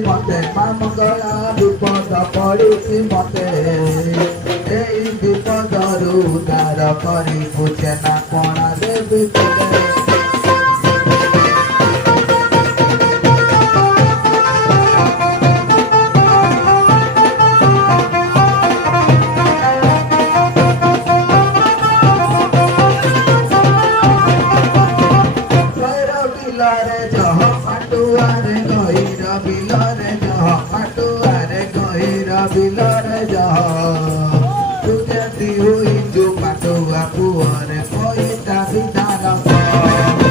मते मां मंगला विपद पड़ुछि मते एई विपदरु उद्धार करी पूछे ना कोणा देवी तोरे बिलारे जह पाटुआरे गईर